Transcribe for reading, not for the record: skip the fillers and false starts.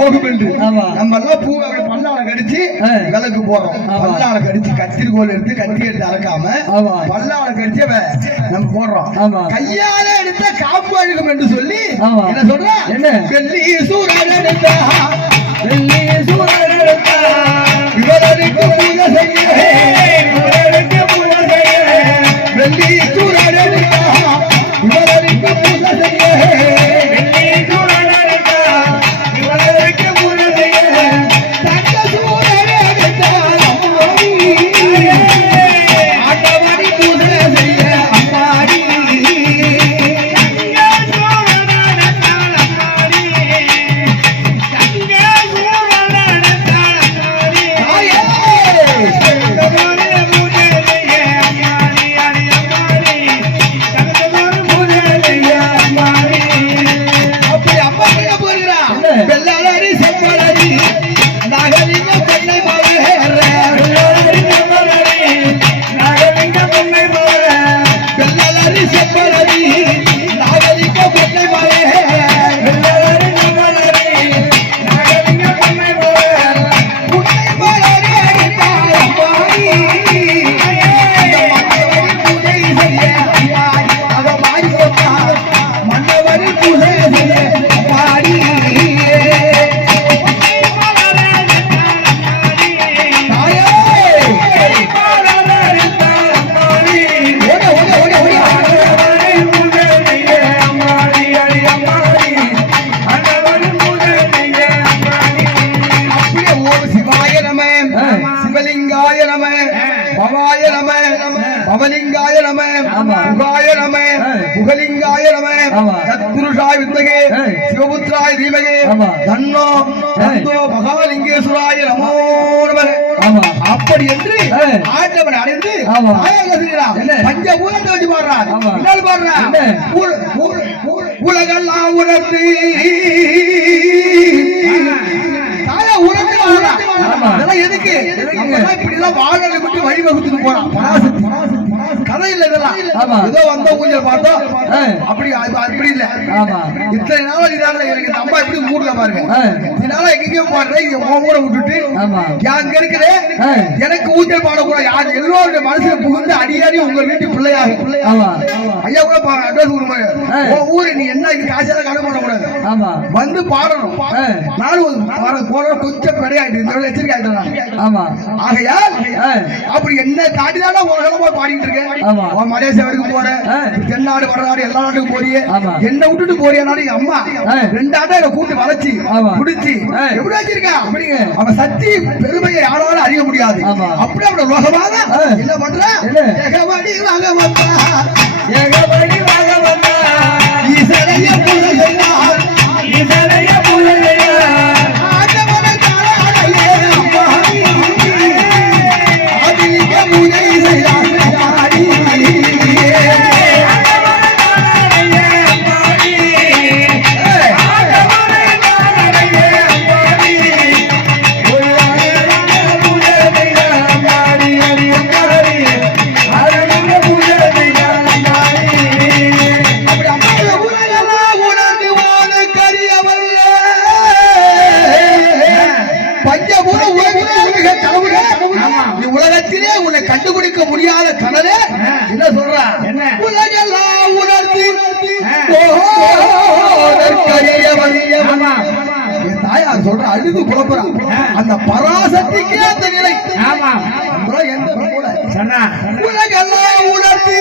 போகும் என்று நம்ம எல்லாம் பூ பல்லால கடிச்சு விளக்கு போறோம். பல்லால கடிச்சு கத்திரிக்கோள் எடுத்து கத்தி எடுத்து அறக்காம பல்லால கடிச்சு நம்ம போடுறோம். கையால எடுத்த காப்பு அழுகும் என்று சொல்லி என்ன சொல்ற? வெள்ளி சூரன் எடுத்தா வெள்ளி சூரன் எடுத்தா இவருக்கு பூஜை செய்ய வெள்ளி சூரன் எடுத்தா இவருக்கு பூஜை செய்ய பவலிங்காய நம புகாய நம புகலிங்காய நம தத்புருஷாய வித்மகே சிவபுத்திராய தீமகே தன்னோ தந்தோ மகாலிங்கேஸ்வராய நமோ நம. அப்படி என்று ஆண்டவன் அடைந்து பஞ்சபூதத்தை வச்சு பாடுறார். என்ன பாடுறார்? உலகெல்லாம் உணர்ந்து எதுக்கு இப்படி எல்லாம் வாழலை விட்டு வழிவகுத்துட்டு போறான். கதை இல்ல இதெல்லாம். ஏதோ வந்த ஊஞ்சல் பார்த்தோம் அப்படி அப்படி இல்ல. இத்தனை நாள் இதால எனக்கு அம்மா எப்படி மூடல பாருங்க. இதனால எங்கேயோ பாடுறேன் இங்க ஊரை விட்டுட்டு அங்க இருக்கிற எனக்கு ஊஞ்சல் பாடக்கூடாது. யாரு எல்லோருடைய மனசுல புகுந்து அடியாடி உங்க வீட்டு பிள்ளையாக ஐயா கூட அட்ரஸ் கொடுப்பாங்க. ஊரு நீ என்ன இது காசெல்லாம் கடை பண்ணக்கூடாது வந்து பாடணும். நானும் போன கொஞ்சம் கிடையாது எச்சரிக்கை ஆயிட்டேன். ஆகையால் அப்படி என்ன தாண்டினால உலகமா பாடிட்டு இருக்கேன். மலேசியா வரைக்கும் போறேன், தென்னாடு வடநாடு எல்லா நாட்டுக்கும் போறியே, என்ன விட்டுட்டு போறியனாலும் எங்க அம்மா 2 ஆட்டை என்ன கூட்டு வளைச்சி குடிச்சு எப்படி வச்சிருக்கா? அவன் சக்தி பெருமையை யாராலும் அறிய முடியாது. அப்படி அவனோட லோகமாக என்ன பண்ற? ஏகபடி வாங்க வந்தா ஏகபடி வாங்க வந்தா ஈசனைய புலகையார் ஈசனைய புலகையார் உலகத்திலே உன்னை கண்டுபிடிக்க முடியாத கனலே என்ன சொல்ற? உலகெல்லாம் உணர்ந்து தாயார் சொல்ற அழுது புலப்புறான். அந்த பராசக்திக்கே அந்த நிலை. எந்த உலகெல்லாம் உணர்ந்து